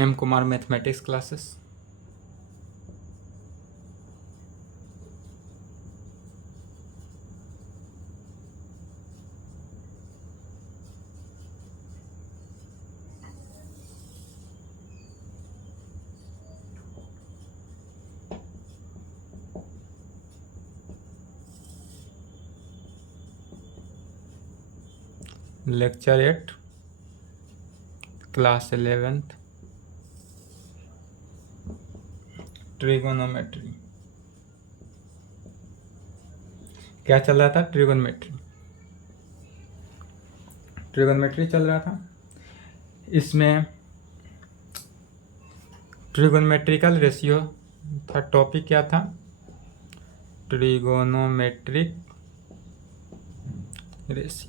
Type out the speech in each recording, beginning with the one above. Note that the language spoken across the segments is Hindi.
M Kumar mathematics classes. Lecture 8 class 11th trigonometry. क्या चल रहा था? ट्रिगोनोमेट्री चल रहा था। इसमें ट्रिगोनोमेट्रिकल रेशियो था। टॉपिक क्या था? Trigonometric ratio,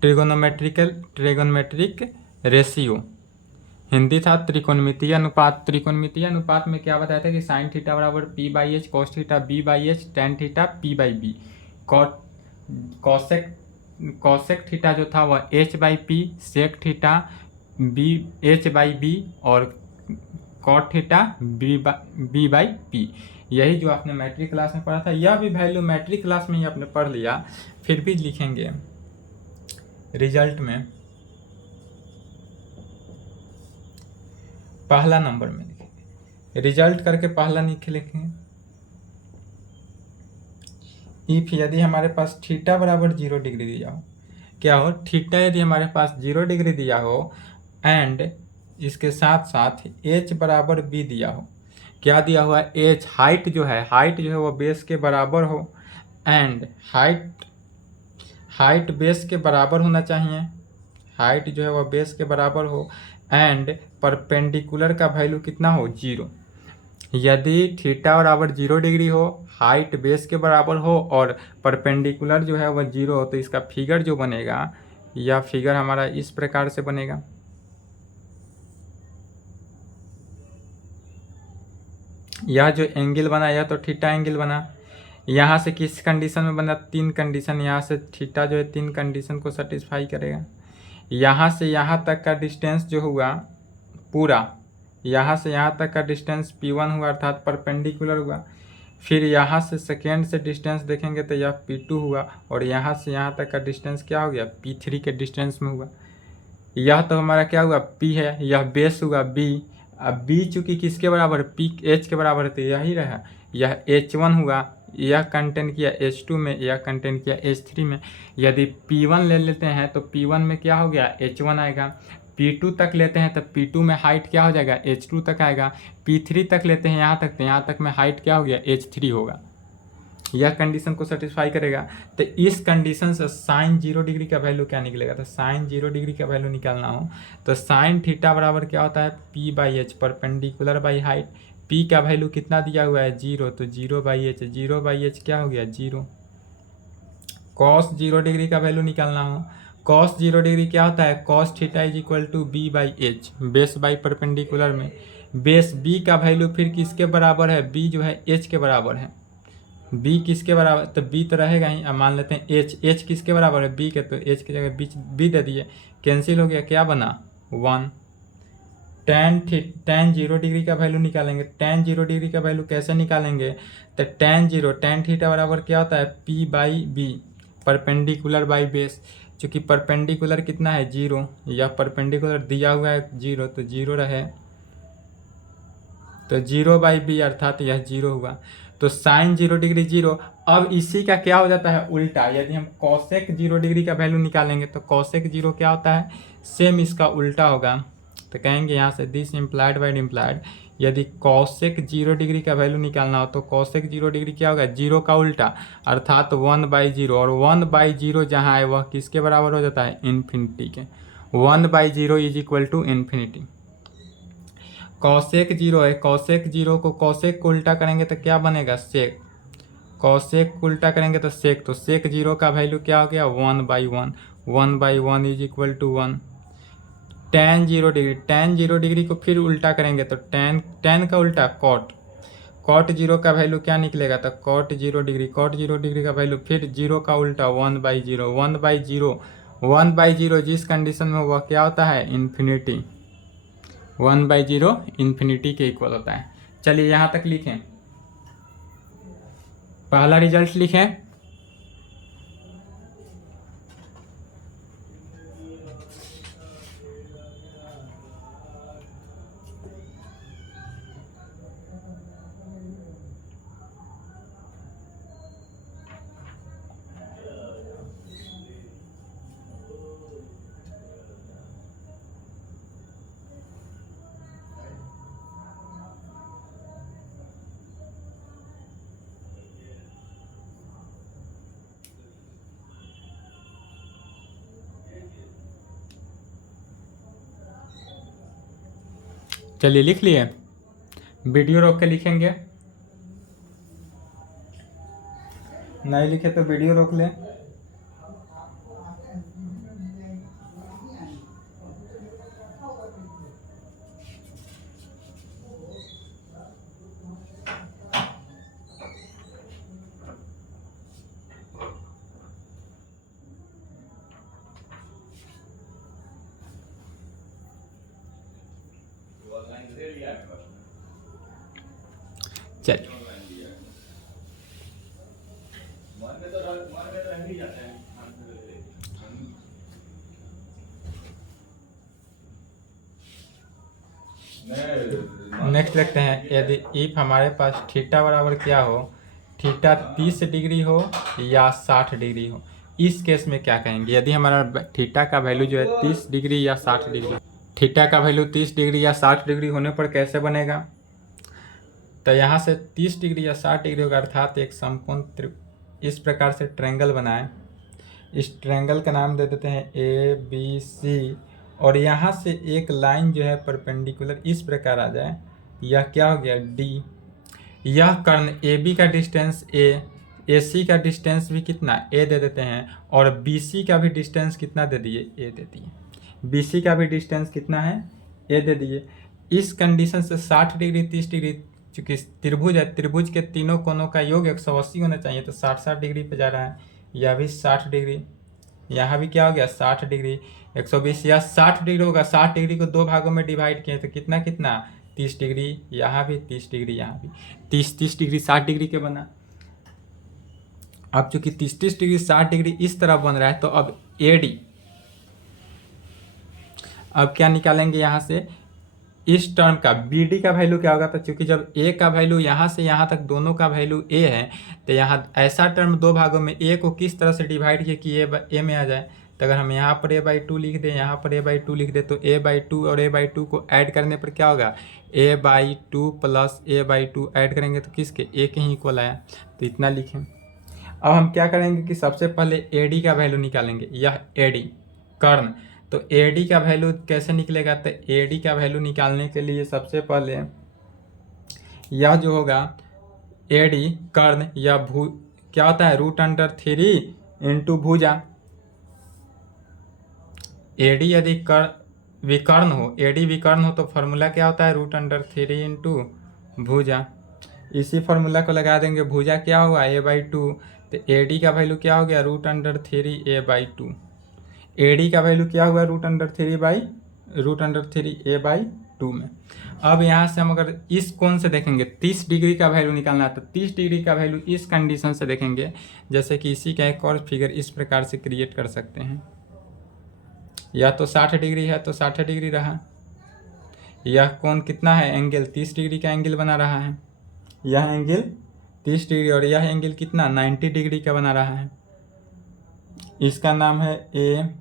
trigonometric ratio. Hindi था त्रिकोणमितीय अनुपात। त्रिकोणमितीय अनुपात में क्या बताया था कि साइन थीटा बराबर P by H, cos theta B by H, tan theta P by B. Cosec theta जो था वह H by P, sec theta B H by B और cot theta B by P. यही जो आपने मैट्रिक क्लास में पढ़ा था, यह भी वैल्यू मैट्रिक क्लास में ही आपने पढ़ लिया, फिर भी लिखेंगे रिजल्ट में पहला नंबर में लिखेंगे। रिजल्ट करके पहला लिखेंगे। इफ यदि हमारे पास थीटा बराबर 0 डिग्री दिया हो, क्या हो? थीटा यदि हमारे पास 0 डिग्री दिया हो एंड इसके साथ साथ h बराबर b दिया हो। क्या दिया हुआ है? h हाइट जो है वो बेस के बराबर हो एंड हाइट बेस के बराबर होना चाहिए। हाइट जो है वह बेस के बराबर हो एंड परपेंडिकुलर का वैल्यू कितना हो? 0। यदि थीटा बराबर 0 डिग्री हो, हाइट बेस के बराबर हो और परपेंडिकुलर जो है वह 0 हो, तो इसका फिगर जो बनेगा, यह फिगर हमारा इस प्रकार से बनेगा। यह जो एंगल बना यह तो थीटा एंगल बना। यहाँ से किस कंडीशन में बना? 3 कंडीशन। यहाँ से थीटा जो है 3 कंडीशन को सेटिस्फाई करेगा। यहाँ से यहाँ तक का डिस्टेंस जो हुआ पूरा, यहाँ से यहाँ तक का डिस्टेंस P1 हुआ अर्थात परपेंडिकुलर हुआ। फिर यहाँ से सेकेंड से डिस्टेंस देखेंगे तो यह P2 हुआ और यहाँ से यहाँ तक का डिस्टेंस क्या हो गया? P3 के डिस्टेंस में हुआ। यह तो हमारा क्या हुआ? P है, यह बेस हुआ B। अब B चूँकि किसके बराबर? P H के बराबर है, तो यही रहा। यह H1 हुआ, यह कंटेन किया H2 में, यह कंटेन किया H3 में। यदि P1 ले लेते हैं तो P1 में क्या हो गया? H1 आएगा। P2 तक लेते हैं तो P2 में हाइट क्या हो जाएगा? H2 तक आएगा। P3 तक लेते हैं यहाँ तक, तो यहाँ तक में हाइट क्या हो गया? H3 होगा। यह कंडीशन को सेटिस्फाई करेगा। तो इस कंडीशन से साइन 0 डिग्री का वैल्यू क्या निकलेगा? तो साइन 0 डिग्री का वैल्यू निकालना हो तो साइन थीटा बराबर क्या होता है? P by H, perpendicular by height. P का वैल्यू कितना दिया हुआ है? 0, तो 0 बाई एच, 0 बाई एच क्या हो गया? 0। कॉस 0 डिग्री का वैल्यू निकालना हो, कॉस 0 डिग्री क्या होता है? Cos theta is equal to B by H, base by perpendicular में। बेस बी का वैल्यू फिर किसके बराबर है? बी जो है एच के बराबर है। बी किसके बराबर? तो बी तो रहेगा ही। अब मान लेते हैं एच किसके बराबर है? बी के, तो एच की जगह बी दे दिए, कैंसिल हो गया, क्या बना? 1। टेन 0 डिग्री का वैल्यू निकालेंगे। टेन 0 डिग्री का वैल्यू कैसे निकालेंगे? तो टेन थीटा बराबर क्या होता है? P by B, perpendicular by base. चूँकि परपेंडिकुलर कितना है? 0, या परपेंडिकुलर दिया हुआ है 0, तो 0 रहे, तो 0 बाई बी अर्थात यह 0 हुआ। तो साइन 0 डिग्री 0। अब इसी का क्या हो जाता है? उल्टा। यदि हम कॉसेक 0 डिग्री का वैल्यू निकालेंगे तो कॉसेक 0 क्या होता है? सेम इसका उल्टा होगा। तो कहेंगे यहाँ से दिस इम्प्लाइड बाई इम्प्लाइड, यदि कॉसेक 0 डिग्री का वैल्यू निकालना हो तो कॉसेक 0 डिग्री क्या होगा? 0 का उल्टा अर्थात 1/0। और 1/0 जहाँ है वह किसके बराबर हो जाता है? इन्फिनिटी के। 1/0 is equal to infinity. Cosec 0 है, कॉसेक 0 को कॉसेक को उल्टा करेंगे तो क्या बनेगा? सेक। कॉसेक को उल्टा करेंगे तो सेक। तो सेक 0 का वैल्यू क्या हो गया? 1/1। 1/1 is equal to 1। Tan 0 degree, tan 0 degree को फिर उल्टा करेंगे तो टेन का उल्टा कॉट। कॉट 0 का वैल्यू क्या निकलेगा? तो कॉट 0 डिग्री, कॉट 0 डिग्री का वैल्यू फिर 0 का उल्टा 1/0। 1/0 जिस कंडीशन में वह क्या होता है? इन्फिनिटी। 1/0 इन्फिनिटी के इक्वल होता है। चलिए यहाँ तक लिखें, पहला रिजल्ट लिखें। चलिए लिख लिए, वीडियो रोक के लिखेंगे, नहीं लिखे तो वीडियो रोक लें। चलिए नेक्स्ट देखते हैं, यदि इफ हमारे पास थीटा बराबर क्या हो, थीटा 30 डिग्री हो या 60 डिग्री हो, इस केस में क्या कहेंगे। यदि हमारा थीटा का वैल्यू जो है 30 डिग्री या 60 डिग्री, थीटा का वैल्यू 30 डिग्री या 60 डिग्री होने पर कैसे बनेगा, तो यहाँ से 30 डिग्री या 60 डिग्री होगा, अर्थात एक समकोण इस प्रकार से ट्रायंगल बनाएं। इस ट्रायंगल का नाम दे देते हैं ABC, और यहाँ से एक लाइन जो है परपेंडिकुलर इस प्रकार आ जाए, यह क्या हो गया D। यह कर्ण AB का डिस्टेंस A, AC का डिस्टेंस भी कितना A दे देते हैं, और BC का भी डिस्टेंस कितना दे दिए A दे दिए, BC का भी डिस्टेंस कितना है A दे दिए। इस कंडीशन से 60 डिग्री 30 डिग्री, चूँकि त्रिभुज है, त्रिभुज के तीनों कोनों का योग 180 होना चाहिए, तो 60-60 डिग्री पे जा रहा है। यह भी 60 डिग्री, यहाँ भी क्या हो गया 60 डिग्री, 120 या 60 डिग्री होगा। 60 डिग्री को दो भागों में डिवाइड किए तो कितना कितना 30 डिग्री, यहाँ भी 30 डिग्री, यहाँ भी 30 डिग्री 60 डिग्री के बना। अब चूंकि 30 डिग्री 60 डिग्री इस तरह बन रहा है, तो अब AD, अब क्या निकालेंगे यहाँ से, इस टर्म का BD का वैल्यू क्या होगा, तो चूंकि जब A का वैल्यू यहाँ से यहाँ तक दोनों का वैल्यू A है, तो यहाँ ऐसा टर्म दो भागों में A को किस तरह से डिवाइड किया कि A में आ जाए। तो अगर हम यहाँ पर A/2 लिख दें, यहाँ पर A/2 लिख दें, तो A/2 और A/2 को ऐड करने पर क्या होगा, A/2 प्लस A/2 ऐड करेंगे तो किसके A के ही इक्वल आया, तो इतना लिखें। अब हम क्या करेंगे कि सबसे पहले AD का वैल्यू निकालेंगे, यह AD कर्ण, तो AD का वैल्यू कैसे निकलेगा, तो AD का वैल्यू निकालने के लिए सबसे पहले यह जो होगा AD कर्ण या क्या होता है √3 इंटू भुजा। AD यदि विकर्ण हो, AD विकर्ण हो तो फॉर्मूला क्या होता है √3 इंटू भुजा। इसी फॉर्मूला को लगा देंगे, भुजा क्या हुआ A/2, तो AD का वैल्यू क्या हो गया √3 A/2। AD का वैल्यू क्या हुआ √3 A/2 में। अब यहाँ से हम अगर इस कोण से देखेंगे 30 डिग्री का वैल्यू निकालना है, तो 30 डिग्री का वैल्यू इस कंडीशन से देखेंगे, जैसे कि इसी का एक और फिगर इस प्रकार से क्रिएट कर सकते हैं। या तो 60 डिग्री है तो 60 डिग्री रहा, यह कोण कितना है एंगल 30 डिग्री का एंगल बना रहा है, यह एंगल 30 डिग्री और यह एंगल कितना 90 डिग्री का बना रहा है। इसका नाम है ADC,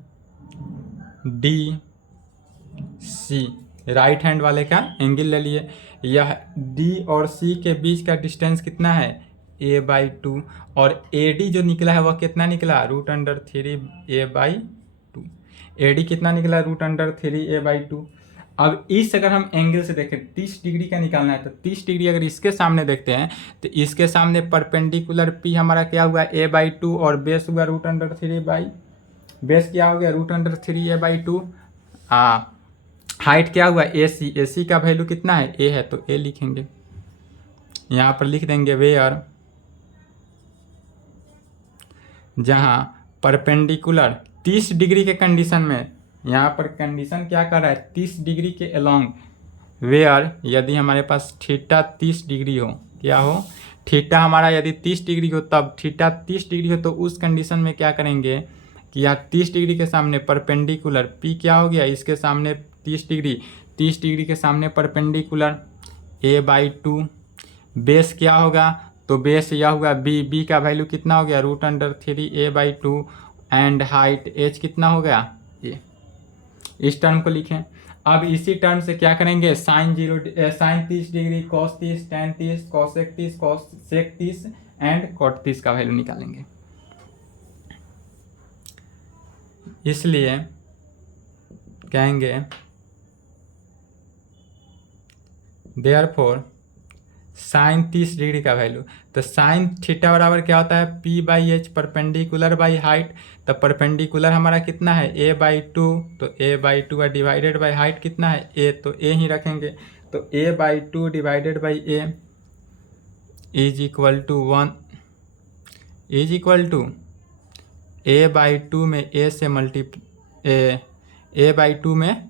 राइट हैंड वाले का एंगल ले लिए। यह D और C के बीच का डिस्टेंस कितना है A/2, और AD जो निकला है वह कितना निकला √3 A/2। AD कितना निकला √3 A/2। अब इस अगर हम एंगल से देखें 30 डिग्री का निकालना है, तो 30 डिग्री अगर इसके सामने देखते हैं, तो इसके सामने परपेंडिकुलर P हमारा क्या हुआ A/2 और बेस हुआ √3 बेस क्या हो गया √3 A/2। हाइट क्या हुआ AC का वैल्यू कितना है A है, तो A लिखेंगे, यहाँ पर लिख देंगे वेयर जहाँ परपेंडिकुलर 30 डिग्री के कंडीशन में, यहाँ पर कंडीशन क्या कर रहा है 30 डिग्री के अलोंग वेयर यदि हमारे पास थीटा 30 डिग्री हो, क्या हो, थीटा हमारा यदि 30 डिग्री हो, तब थीटा 30 डिग्री हो तो उस कंडीशन में क्या करेंगे कि यहाँ 30 डिग्री के सामने परपेंडिकुलर पी क्या हो गया, इसके सामने 30 डिग्री के सामने परपेंडिकुलर a/2। बेस क्या होगा, तो बेस यह होगा बी का वैल्यू कितना हो गया, √3 a/2 एंड हाइट h कितना हो गया ये। इस टर्म को लिखें। अब इसी टर्म से क्या करेंगे, sine 30 degree, cos 30, tan 30, cosec 30, cosec 30 and cot 30 का वैल्यू निकालेंगे। इसलिए कहेंगे देयरफॉर साइन 30 डिग्री का वैल्यू, तो साइन थीटा बराबर क्या होता है, p/h परपेंडिकुलर बाई हाइट। तो परपेंडिकुलर हमारा कितना है, a/2, तो a/2 का डिवाइडेड बाई हाइट कितना है a, तो a ही रखेंगे। तो a/2 divided by a is equal to 1 is equal to a/2 में a से a/2 में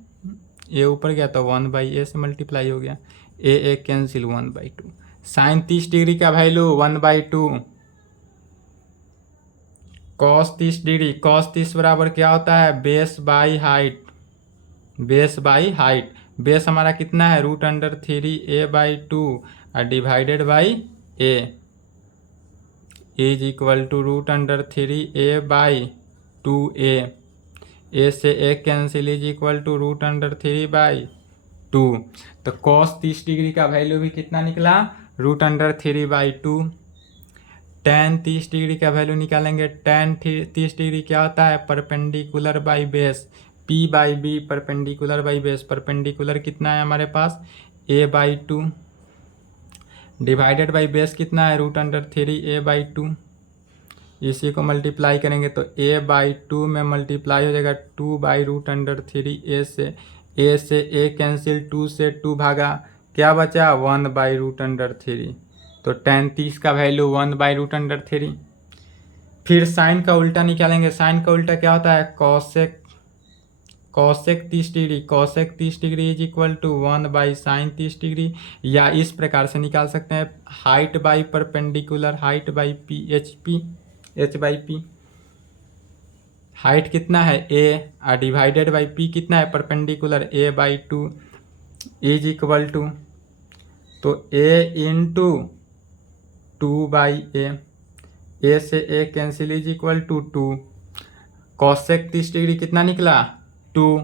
a ऊपर गया तो 1/a से मल्टीप्लाई हो गया, a कैंसिल 1/2। साइन 30 डिग्री का वैल्यू 1/2, कॉस 30 डिग्री, कॉस 30 बराबर क्या होता है, base by height, base by height. Base हमारा कितना है, √3 a/2 और divided by a is equal to √3 a/2a, a से a cancel is equal to √3/2। तो कॉस 30 डिग्री का वैल्यू भी कितना निकला, √3/2। टेन 30 डिग्री का वैल्यू निकालेंगे, टेन 30 डिग्री क्या होता है, perpendicular by base, p/b perpendicular by base. Perpendicular कितना है हमारे पास, a/2 डिवाइडेड बाई बेस कितना है, √3 a/2। इसी को मल्टीप्लाई करेंगे तो a/2 में मल्टीप्लाई हो जाएगा 2/√3 a से a कैंसिल, 2 से 2 भागा, क्या बचा 1/√3। तो टेन 30 का वैल्यू 1/√3। फिर साइन का उल्टा निकालेंगे, साइन का उल्टा क्या होता है, cosec 30 degree, cosec 30 degree is equal to sine 30 degree. या इस प्रकार से निकाल सकते हैं, height by perpendicular, height by h/p। Height कितना है a और डिवाइडेड बाई p कितना है, perpendicular a/2 is equal to, तो a इंटू 2/a, a से a cancel is equal to 2। Cosec 30 degree कितना निकला, 2।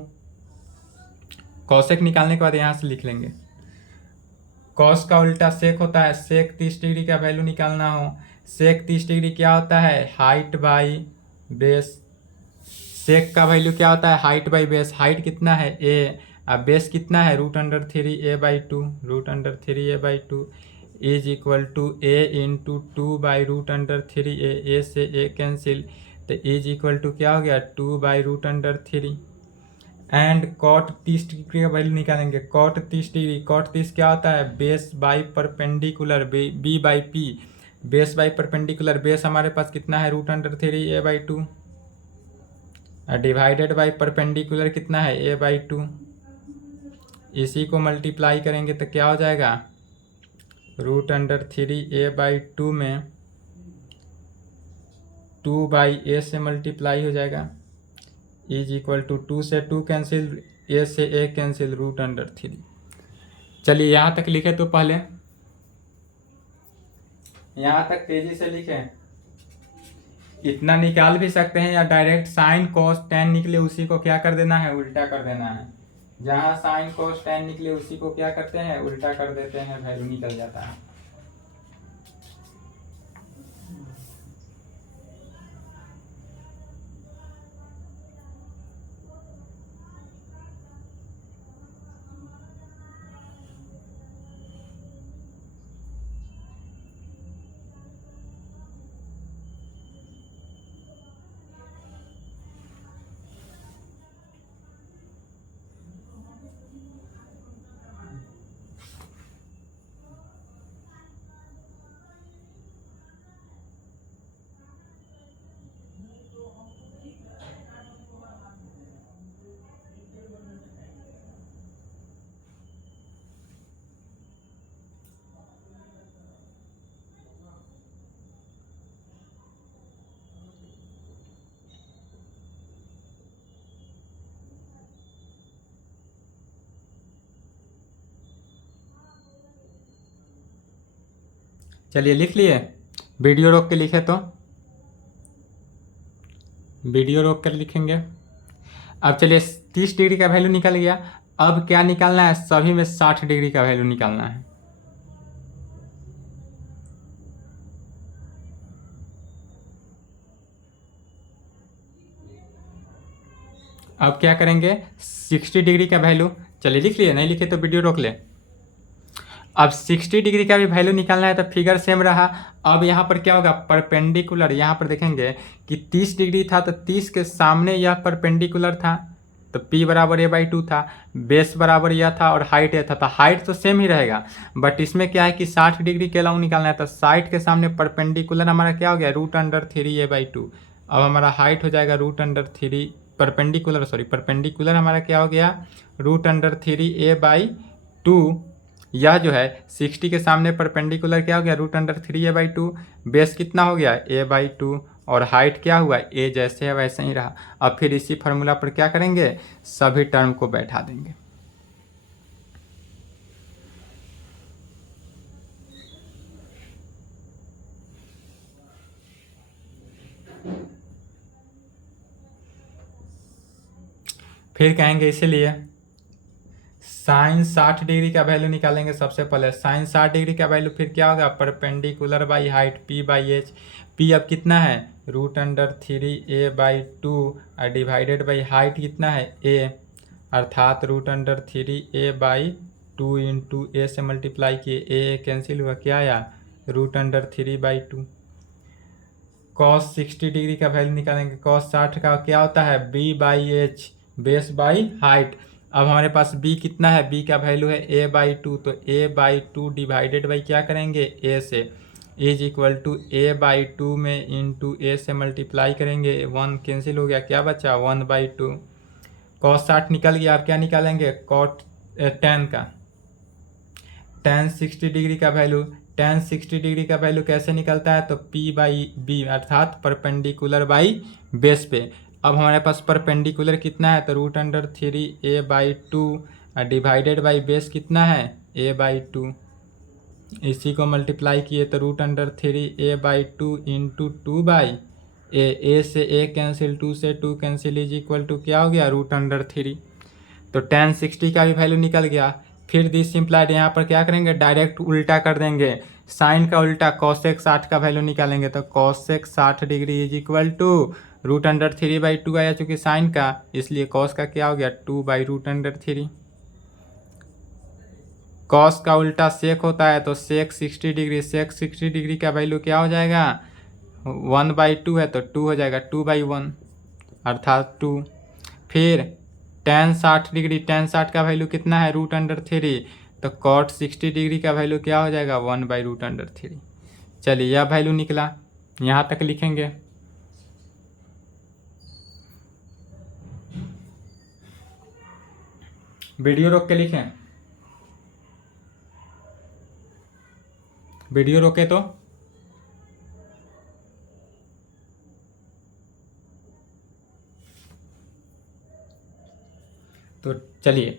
कॉसेक निकालने के बाद यहाँ से लिख लेंगे, कॉस का उल्टा सेक होता है, सेक 30 डिग्री का वैल्यू निकालना हो, सेक 30 डिग्री क्या होता है, हाइट बाई बेस। सेक का वैल्यू क्या होता है, हाइट बाई बेस। हाइट कितना है a और बेस कितना है, √3 a/2, √3 a/2 is equal to a into 2/√3 a से a कैंसिल, तो इज इक्वल टू क्या हो गया, 2/√3। एंड कॉट 30 डिग्री का वैल्यू निकालेंगे, कॉट 30 डिग्री, कॉट 30 क्या होता है, base by perpendicular b/p, base by perpendicular, base हमारे पास कितना है, √3 a/2 डिवाइडेड बाई परपेंडिकुलर कितना है, a/2। इसी को मल्टीप्लाई करेंगे तो क्या हो जाएगा, √3 a/2 में 2/a से मल्टीप्लाई हो जाएगा इज इक्वल टू 2 से 2 कैंसिल, a से a कैंसिल, √3। चलिए यहाँ तक लिखे, तो पहले यहाँ तक तेजी से लिखें, इतना निकाल भी सकते हैं या डायरेक्ट साइन कॉस टेन निकले उसी को क्या कर देना है, उल्टा कर देना है। जहाँ साइन कॉस टेन निकले उसी को क्या करते हैं, उल्टा कर देते हैं, वैल्यू निकल जाता है। चलिए लिख लिए, वीडियो रोक के लिखे तो वीडियो रोक कर लिखेंगे। अब चलिए 30 डिग्री का वैल्यू निकल गया। अब क्या निकालना है, सभी में 60 डिग्री का वैल्यू निकालना है। अब क्या करेंगे, 60 डिग्री का वैल्यू, चलिए लिख लिए, नहीं लिखे तो वीडियो रोक ले। अब 60 डिग्री का भी वैल्यू निकालना है तो फिगर सेम रहा। अब यहाँ पर क्या होगा, परपेंडिकुलर, यहाँ पर देखेंगे कि 30 डिग्री था तो 30 के सामने यह परपेंडिकुलर था तो P बराबर A/2 था, बेस बराबर यह था और हाइट यह था, तो हाइट तो सेम ही रहेगा। बट इसमें क्या है कि 60 डिग्री के अलाउ निकालना है तो 60 के सामने परपेंडिकुलर हमारा क्या हो गया, √3A/2। अब हमारा हाइट हो जाएगा √3, परपेंडिकुलर हमारा क्या हो गया, √3A/2। यह जो है 60 के सामने परपेंडिकुलर क्या हो गया, √3A/2। बेस कितना हो गया, A/2, और हाइट क्या हुआ, A जैसे है वैसे ही रहा। अब फिर इसी फार्मूला पर क्या करेंगे, सभी टर्म को बैठा देंगे। फिर कहेंगे इसीलिए साइन 60 डिग्री का वैल्यू निकालेंगे। सबसे पहले साइन 60 डिग्री का वैल्यू फिर क्या होगा, perpendicular by height P/H। P अब कितना है, √3A/2 और डिवाइडेड बाई हाइट कितना है, A, अर्थात √3A/2 इंटू A से मल्टीप्लाई किए, A कैंसिल हुआ, क्या आया, √3/2। cos 60 डिग्री का वैल्यू निकालेंगे। cos 60 का क्या होता है, B/H, बेस बाई हाइट। अब हमारे पास b कितना है, b का वैल्यू है A/2, तो A/2 डिवाइडेड बाई क्या करेंगे, A से, इज इक्वल टू A/2 में इंटू A से मल्टीप्लाई करेंगे, 1 कैंसिल हो गया, क्या बचा, 1/2। cos 60 निकल गया। आप क्या निकालेंगे, cot tan का, tan 60 डिग्री का वैल्यू, tan 60 डिग्री का वैल्यू कैसे निकलता है, तो P/B अर्थात परपेंडिकुलर बाई बेस पे। अब हमारे पास परपेंडिकुलर कितना है, तो √3A/2 डिवाइडेड बाई बेस कितना है, A/2। इसी को मल्टीप्लाई किए तो √3A/2 इंटू 2/A, A से A कैंसिल, 2 से 2 कैंसिल, इज इक्वल टू क्या हो गया, √3। तो tan 60 का भी वैल्यू निकल गया। फिर दिस सिंप्लाइड, यहाँ पर क्या करेंगे, डायरेक्ट उल्टा कर देंगे, साइन का उल्टा cosec 60 का वैल्यू निकालेंगे तो cosec 60 degree is equal to √3/2 आया, चूंकि साइन का, इसलिए cos का क्या हो गया, 2/√3। cos का उल्टा sec होता है तो sec 60 डिग्री, sec 60 डिग्री का वैल्यू क्या हो जाएगा, 1/2 है तो 2 हो जाएगा, 2/1 अर्थात 2। फिर tan 60 डिग्री, tan 60 का वैल्यू कितना है, √3, तो cot 60 डिग्री का वैल्यू क्या हो जाएगा, 1/√3। चलिए यह वैल्यू निकला, यहाँ तक लिखेंगे। वीडियो रोक के लिखें, वीडियो रोके तो चलिए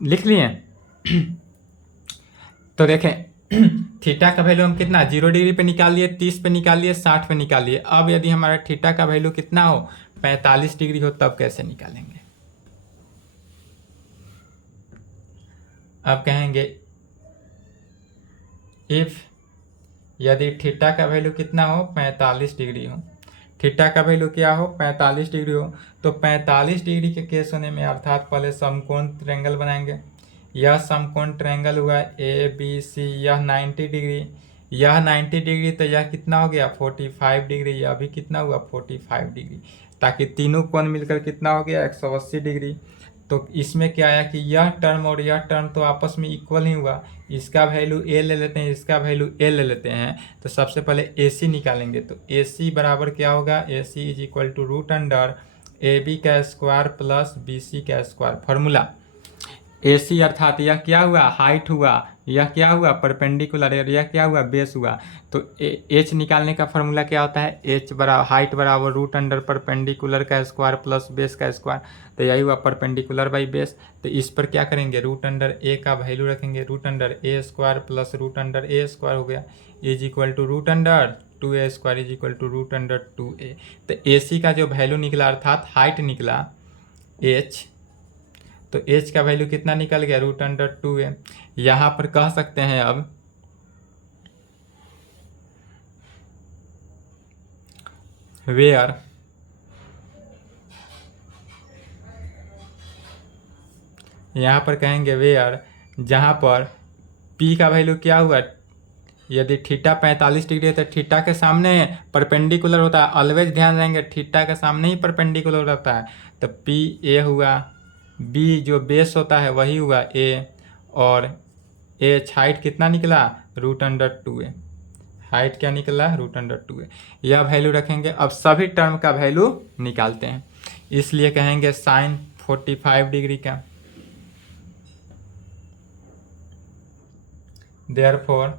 लिख लिए। तो देखें थीटा का वैल्यू हम कितना, 0 डिग्री पे निकाल लिए, 30 पे निकाल लिए, 60 पे निकाल लिए। अब यदि हमारा थीटा का वैल्यू कितना हो, 45 डिग्री हो, तब कैसे निकालेंगे। अब कहेंगे इफ, यदि थीटा का वैल्यू कितना हो, 45 डिग्री हो, थीटा का वैल्यू क्या हो, 45 डिग्री हो, तो 45 डिग्री के केस होने में अर्थात पहले समकोण ट्रायंगल बनाएंगे। यह समकोण ट्रायंगल हुआ ABC, यह 90 डिग्री, यह 90 डिग्री, तो यह कितना हो गया, 45 डिग्री, यह भी कितना हुआ, 45 डिग्री, ताकि तीनों कोण मिलकर कितना हो गया, 180 डिग्री। तो इसमें क्या आया कि यह टर्म और यह टर्म तो आपस में इक्वल ही हुआ, इसका वैल्यू A ले लेते हैं, इसका वैल्यू A ले लेते हैं। तो सबसे पहले AC निकालेंगे, तो AC बराबर क्या होगा, AC is equal to √AB का स्क्वायर प्लस BC का स्क्वायर। फार्मूला AC अर्थात यह क्या हुआ, हाइट हुआ, यह क्या हुआ परपेंडिकुलर और यह क्या हुआ बेस हुआ। तो एच निकालने का फॉर्मूला क्या होता है, एच बराबर हाइट बराबर रूट अंडर परपेंडिकुलर का स्क्वायर प्लस बेस का स्क्वायर। तो यही हुआ परपेंडिकुलर बाई बेस। तो इस पर क्या करेंगे, रूट अंडर ए का वैल्यू रखेंगे, root under A square plus root under A square हो गया is equal to root under 2a square is equal to root under 2a। तो ए सी का जो वैल्यू निकला अर्थात हाइट निकला h, तो h का वैल्यू कितना निकल गया रूट अंडर 2a। यहाँ पर कह सकते हैं अब वेयर यहाँ पर कहेंगे वेयर जहाँ पर p का वैल्यू क्या हुआ, यदि थीटा 45 डिग्री है तो थीटा के सामने परपेंडिकुलर होता है, ऑलवेज ध्यान रहेंगे थीटा के सामने ही परपेंडिकुलर रहता है। तो पी ए हुआ, बी जो बेस होता है वही हुआ ए, और एच हाइट कितना निकला रूट अंडर 2a। हाइट क्या निकला रूट अंडर 2a। यह वैल्यू रखेंगे। अब सभी टर्म का वैल्यू निकालते हैं, इसलिए कहेंगे साइन 45 डिग्री का, therefore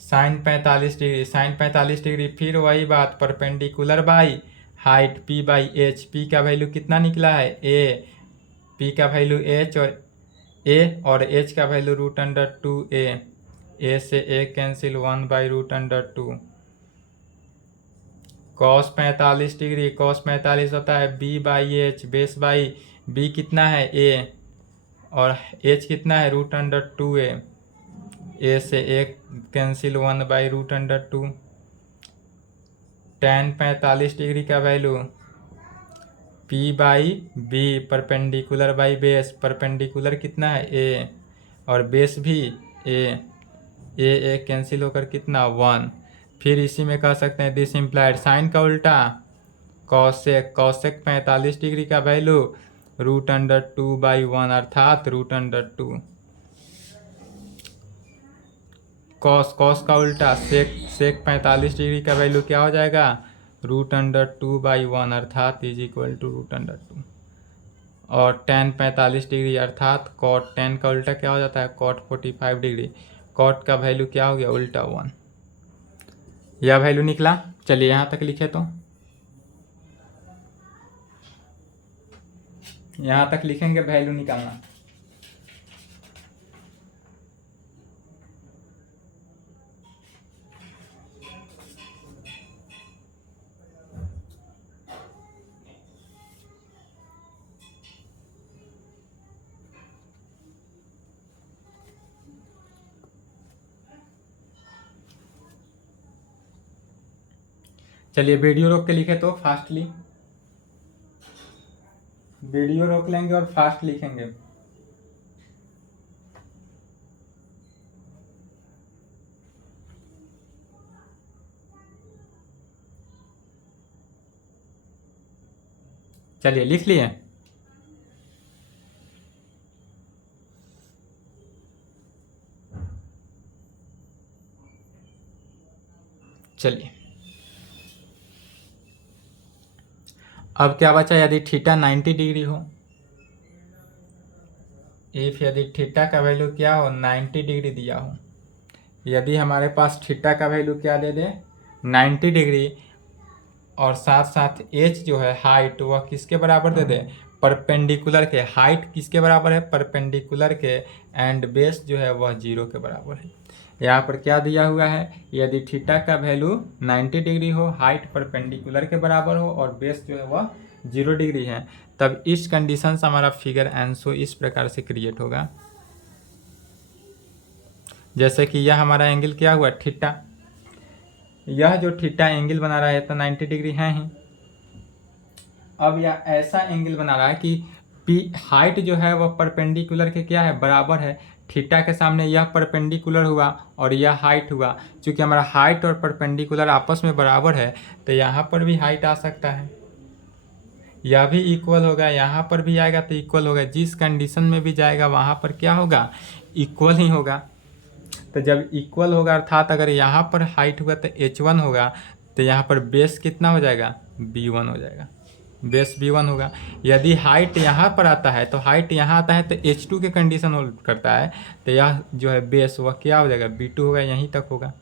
sine 45 degree, sine 45 degree फिर वही बात perpendicular by height P by H. P का वैल्यू कितना निकला है ए, पी का वैल्यू एच और ए, और एच का value root under 2a। A से A cancel 1 by root under 2। Cos 45 degree, cos 45 होता है B by H, base by B कितना है ए, और एच कितना है रूट अंडर 2a। ए से A cancel 1 by root under 2। Tan 45 degree का value P by B, perpendicular by base, perpendicular कितना है ए, और बेस भी ए, ए कैंसिल होकर कितना 1। फिर इसी में कह सकते हैं दिस इम्प्लाइड साइन का उल्टा कॉसेक, कॉसेक 45 डिग्री का वैल्यू रूट अंडर 2 बाई 1 अर्थात रूट अंडर 2। कॉस, कॉस का उल्टा सेक, सेक 45 डिग्री का वैल्यू क्या हो जाएगा रूट अंडर 2 बाई 1 अर्थात is equal to root under 2। और टेन 45 डिग्री अर्थात कॉट, टेन का उल्टा क्या हो जाता है कॉट 45 डिग्री। कॉट का वैल्यू क्या हो गया उल्टा 1। यह वैल्यू निकला। चलिए यहाँ तक लिखे, तो यहाँ तक लिखेंगे वैल्यू निकालना। चलिए वीडियो रोक के लिखे तो फास्टली, वीडियो रोक लेंगे और फास्ट लिखेंगे। चलिए लिख लिए। चलिए अब क्या बचा, यदि थीटा 90 डिग्री हो, इफ यदि थीटा का वैल्यू क्या हो 90 डिग्री दिया हो, यदि हमारे पास थीटा का वैल्यू क्या दे दे 90 डिग्री, और साथ साथ एच जो है हाइट वह किसके बराबर दे दे परपेंडिकुलर के, हाइट किसके बराबर है परपेंडिकुलर के, एंड बेस जो है वह 0 के बराबर है। यहाँ पर क्या दिया हुआ है, यदि थीटा का वैल्यू 90 डिग्री हो, हाइट परपेंडिकुलर के बराबर हो और बेस जो है वह 0 डिग्री है, तब इस कंडीशन से हमारा फिगर आंसर इस प्रकार से क्रिएट होगा। जैसे कि यह हमारा एंगल क्या हुआ थीटा, यह जो थीटा एंगल बना रहा है तो 90 डिग्री है ही। अब यह ऐसा एंगल बना रहा है कि पी हाइट जो है वह परपेंडिकुलर के क्या है बराबर है, थीटा के सामने यह परपेंडिकुलर हुआ और यह हाइट हुआ। क्योंकि हमारा हाइट और परपेंडिकुलर आपस में बराबर है तो यहाँ पर भी हाइट आ सकता है, यह भी इक्वल होगा, यहाँ पर भी आएगा तो इक्वल होगा। जिस कंडीशन में भी जाएगा वहाँ पर क्या होगा इक्वल ही होगा। तो जब इक्वल होगा अर्थात अगर यहाँ पर हाइट हुआ तो h1 होगा, तो यहाँ पर बेस कितना हो जाएगा b1 हो जाएगा। बेस B1 होगा। यदि हाइट यहाँ पर आता है तो हाइट यहाँ आता है तो H2 के कंडीशन होल्ड करता है, तो यह जो है बेस वह क्या हो जाएगा, B2 होगा, यहीं तक होगा।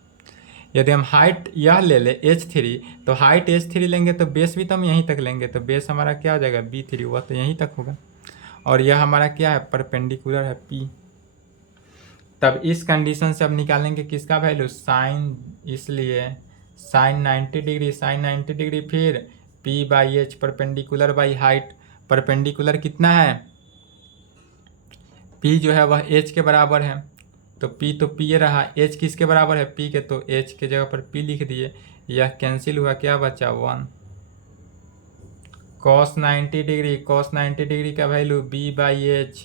यदि हम हाइट यह ले ले H3, तो हाइट H3 लेंगे तो बेस भी तो हम यहीं तक लेंगे, तो बेस हमारा क्या हो जाएगा, B3, वह तो यहीं तक होगा। और यह हमारा क्या है, परपेंडिकुलर है P। तब इस कंडीशन से अब निकालेंगे किसका वैल्यू, साइन, इसलिए साइन 90 डिग्री, साइन 90 डिग्री, फिर P/H perpendicular by height. Perpendicular कितना है, P जो है वह H के बराबर है, तो P तो P ये रहा, H किसके बराबर है, P के, तो H के जगह पर P लिख दिए, यह कैंसिल हुआ, क्या बचा 1। cos 90 डिग्री, cos 90 डिग्री का वैल्यू B/H,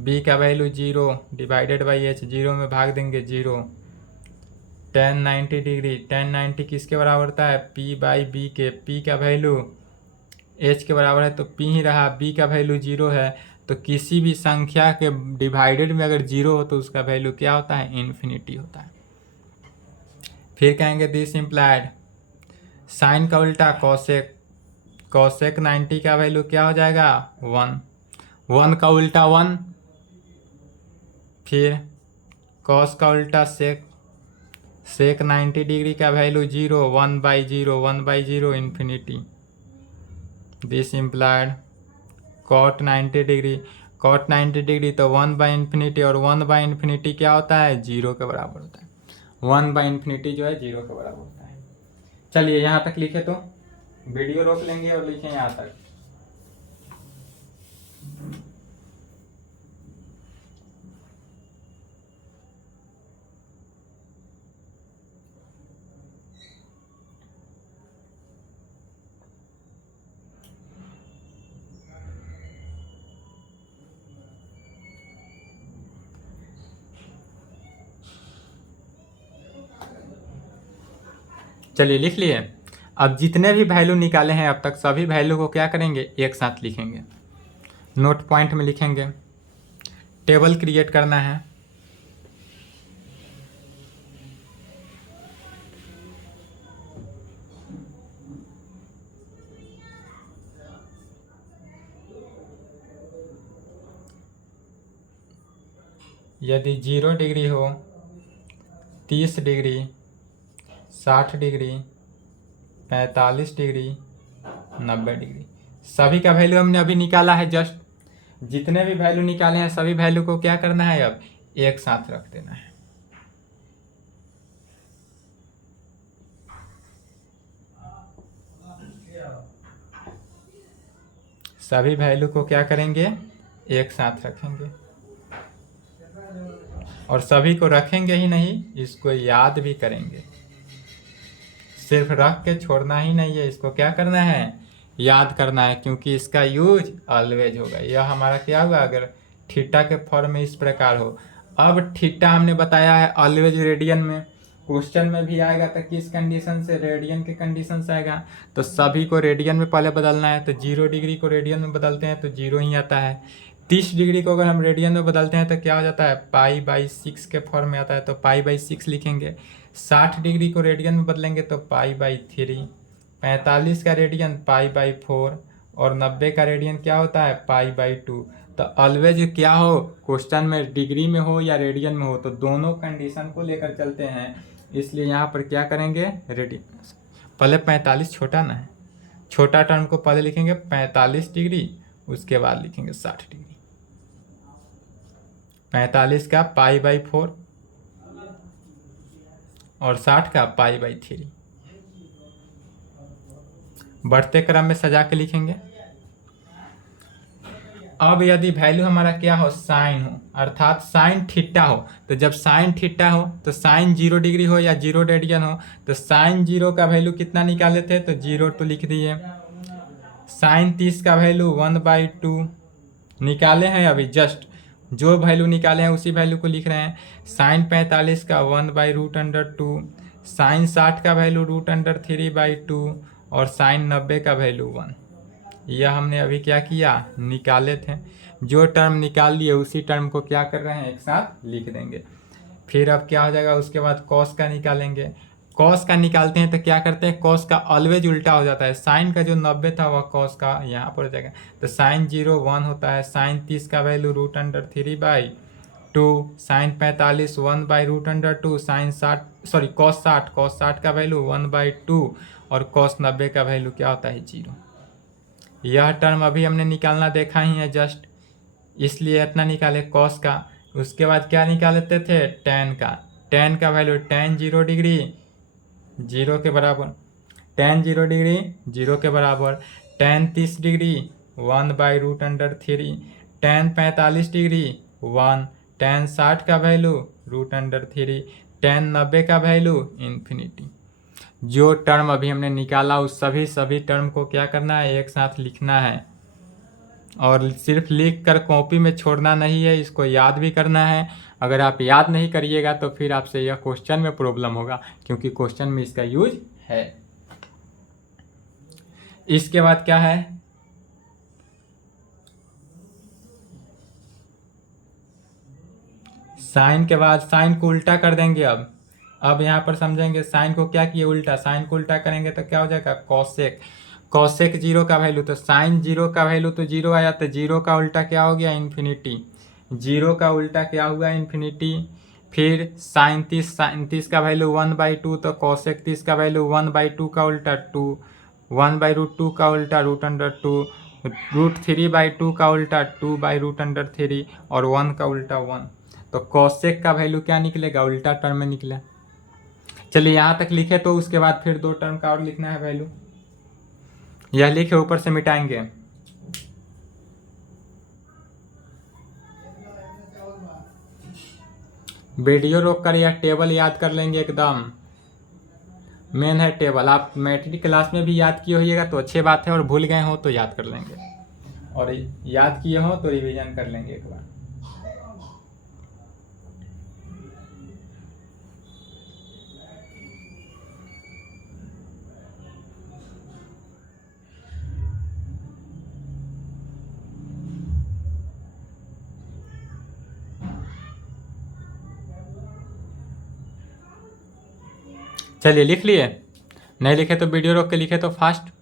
B का वैल्यू 0 डिवाइडेड बाई H, 0 में भाग देंगे 0। tan 90 डिग्री, tan 90 किसके बराबर होता है, P/B के, P का वैल्यू H के बराबर है तो P ही रहा, B का वैल्यू 0 है, तो किसी भी संख्या के डिवाइडेड में अगर 0 हो तो उसका वैल्यू क्या होता है, इन्फिनिटी होता है। फिर कहेंगे दिस इम्प्लाइड, साइन का उल्टा कॉसेक, कॉसेक 90 का वैल्यू क्या हो जाएगा 1, 1 का उल्टा 1, फिर कॉस का उल्टा सेक, सेक 90 डिग्री का value 0, 1/0, 1/0 infinity. This implied cot 90 degree, cot 90 degree तो 1/इन्फिनिटी, और 1/इन्फिनिटी क्या होता है, 0 के बराबर होता है। 1/इन्फिनिटी जो है 0 के बराबर होता है। चलिए यहाँ तक लिखे, तो वीडियो रोक लेंगे और लिखें यहाँ तक। चलिए लिख लिए। अब जितने भी वैल्यू निकाले हैं अब तक, सभी वैल्यू को क्या करेंगे, एक साथ लिखेंगे, नोट पॉइंट में लिखेंगे, टेबल क्रिएट करना है। यदि 0 डिग्री हो, 30 डिग्री, 60 डिग्री, 45 डिग्री, 90 डिग्री, सभी का वैल्यू हमने अभी निकाला है। जस्ट जितने भी वैल्यू निकाले हैं सभी वैल्यू को क्या करना है, अब एक साथ रख देना है। सभी वैल्यू को क्या करेंगे, एक साथ रखेंगे, और सभी को रखेंगे ही नहीं, इसको याद भी करेंगे। सिर्फ रख के छोड़ना ही नहीं है, इसको क्या करना है, याद करना है, क्योंकि इसका यूज ऑलवेज होगा। यह हमारा क्या होगा, अगर थीटा के फॉर्म में इस प्रकार हो। अब थीटा हमने बताया है ऑलवेज रेडियन में, क्वेश्चन में भी आएगा तो किस कंडीशन से, रेडियन के कंडीशन से आएगा, तो सभी को रेडियन में पहले बदलना है। तो 0 डिग्री को रेडियन में बदलते हैं तो 0 ही आता है। 30 डिग्री को अगर हम रेडियन में बदलते हैं तो क्या हो जाता है, π/6 के फॉर्म में आता है, तो π/6 लिखेंगे। 60 डिग्री को रेडियन में बदलेंगे तो π/3, 45 का रेडियन π/4, और 90 का रेडियन क्या होता है, π/2। तो ऑलवेज क्या हो, क्वेश्चन में डिग्री में हो या रेडियन में हो, तो दोनों कंडीशन को लेकर चलते हैं। इसलिए यहाँ पर क्या करेंगे, रेडियन, पहले 45 छोटा ना है, छोटा टर्म को पहले लिखेंगे 45 डिग्री, उसके बाद लिखेंगे 60 डिग्री। 45 का π/4 और 60 का π/3, बढ़ते क्रम में सजा के लिखेंगे। अब यदि वैल्यू हमारा क्या हो, साइन हो, अर्थात साइन थीटा हो, तो जब साइन थीटा हो तो साइन 0 डिग्री हो या 0 रेडियन हो, तो साइन 0 का वैल्यू कितना निकाले थे, तो 0 तो लिख दिए। साइन 30 का वैल्यू 1/2 निकाले हैं, अभी जस्ट जो वैल्यू निकाले हैं उसी वैल्यू को लिख रहे हैं। साइन 45 का 1/√2, साइन 60 का वैल्यू √3/2, और साइन 90 का वैल्यू 1। यह हमने अभी क्या किया, निकाले थे। जो टर्म निकाल लिए उसी टर्म को क्या कर रहे हैं, एक साथ लिख देंगे। फिर अब क्या हो जाएगा, उसके बाद कॉस का निकालेंगे। कॉस का निकालते हैं तो क्या करते हैं, कॉस का ऑलवेज उल्टा हो जाता है। साइन का जो 90 था वह कॉस का यहाँ पर हो जाएगा, तो साइन 0 1 होता है। साइन 30 का value √3/2। Sine 45 1/√2। Sine 60 sorry cos 60 का वैल्यू 1/2। और कॉस 90 का वैल्यू क्या होता है, 0। यह टर्म अभी हमने निकालना देखा ही है जस्ट, इसलिए इतना निकाले कॉस का। उसके बाद क्या निकालते थे, टेन का। टेन का वैल्यू टेन 0 डिग्री 0 के बराबर, टेन 0 डिग्री 0 के बराबर। Ten 30 degree 1/√3। Ten 45 degree 1। Ten 60 का वैल्यू √3। टेन 90 का वैल्यू इन्फिनिटी। जो टर्म अभी हमने निकाला उस सभी टर्म को क्या करना है, एक साथ लिखना है। और सिर्फ लिख कर कॉपी में छोड़ना नहीं है, इसको याद भी करना है। अगर आप याद नहीं करिएगा तो फिर आपसे यह क्वेश्चन में प्रॉब्लम होगा, क्योंकि क्वेश्चन में इसका यूज है। इसके बाद क्या है, साइन के बाद साइन को उल्टा कर देंगे। अब यहाँ पर समझेंगे साइन को क्या किए, उल्टा। साइन को उल्टा करेंगे तो क्या हो जाएगा, कॉसेक। कॉसेक 0 का वैल्यू, तो साइन 0 का वैल्यू तो 0 आया, तो 0 का उल्टा क्या हो गया, इन्फिनिटी। 0 का उल्टा क्या हुआ, इन्फिनिटी। फिर साइन 30 का वैल्यू 1/2, तो कॉसेक 30 का वैल्यू 1/2 का उल्टा 2। 1/√2 का उल्टा √2। √3/2 का उल्टा 2/√3। और 1 का उल्टा 1। तो कॉसेक का वैल्यू क्या निकलेगा, उल्टा टर्म में निकला। चलिए यहाँ तक लिखे, तो उसके बाद फिर दो टर्म का और लिखना है वैल्यू। यह लिखे ऊपर से मिटाएंगे। वीडियो रोक कर यह टेबल याद कर लेंगे, एकदम मेन है टेबल। आप मैट्रिक क्लास में भी याद किए होइएगा तो अच्छी बात है, और भूल गए हो तो याद कर लेंगे, और याद किए हो तो रिवीजन कर लेंगे एक बार। चलिए लिख लिए, नहीं लिखे तो वीडियो रोक के लिखे तो फास्ट।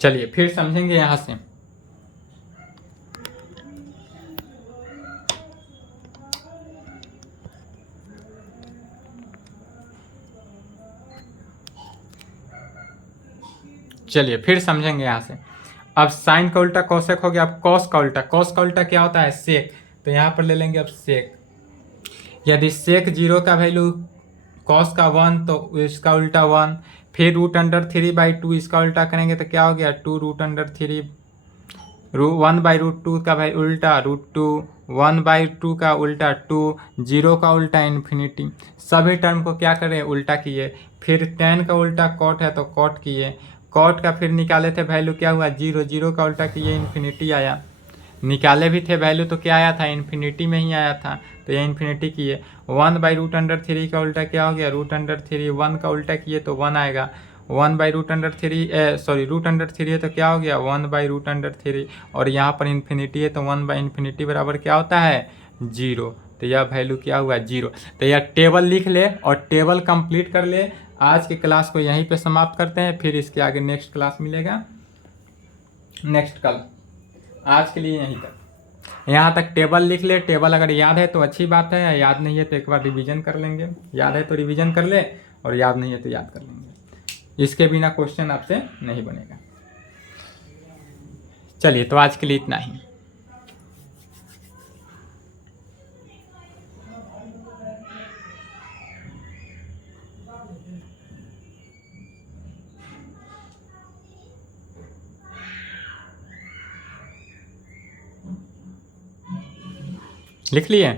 चलिए फिर समझेंगे यहाँ से। चलिए फिर समझेंगे यहाँ से। अब साइन का उल्टा कॉसेक हो गया, अब कॉस का उल्टा। कॉस का उल्टा क्या होता है, सेक। तो यहाँ पर ले लेंगे अब सेक। यदि सेक 0 का वैल्यू कॉस का 1, तो इसका उल्टा 1। फिर √3/2, इसका उल्टा करेंगे तो क्या हो गया, 2√3। 1/√2 का भाई उल्टा √2। 1/2 का उल्टा 2। 0 का उल्टा इन्फिनिटी। सभी टर्म को क्या करें, उल्टा किए। फिर टेन का उल्टा कॉट है तो कॉट किए। कॉट का फिर निकाले थे वैल्यू, क्या हुआ, 0। 0 का उल्टा किए, इन्फिनिटी आया। निकाले भी थे वैल्यू तो क्या आया था, इन्फिनिटी में ही आया था, तो ये इन्फिनिटी किए। 1/√3 का उल्टा क्या हो गया, √3। 1 का उल्टा किए तो 1 आएगा। 1/√3 सॉरी √3 है तो क्या हो गया, 1/√3। और यहाँ पर इन्फिनिटी है तो 1/∞ बराबर क्या होता है, 0। तो यह वैल्यू क्या हुआ, 0। तो यह टेबल लिख ले और टेबल कंप्लीट कर ले। आज की क्लास को यहीं पे समाप्त करते हैं, फिर इसके आगे नेक्स्ट क्लास मिलेगा नेक्स्ट कल। आज के लिए यहीं तक, यहाँ तक टेबल लिख ले। टेबल अगर याद है तो अच्छी बात है, याद नहीं है तो एक बार रिवीजन कर लेंगे। याद है तो रिवीजन कर ले, और याद नहीं है तो याद कर लेंगे। इसके बिना क्वेश्चन आपसे नहीं बनेगा। चलिए तो आज के लिए इतना ही। लिख लिए।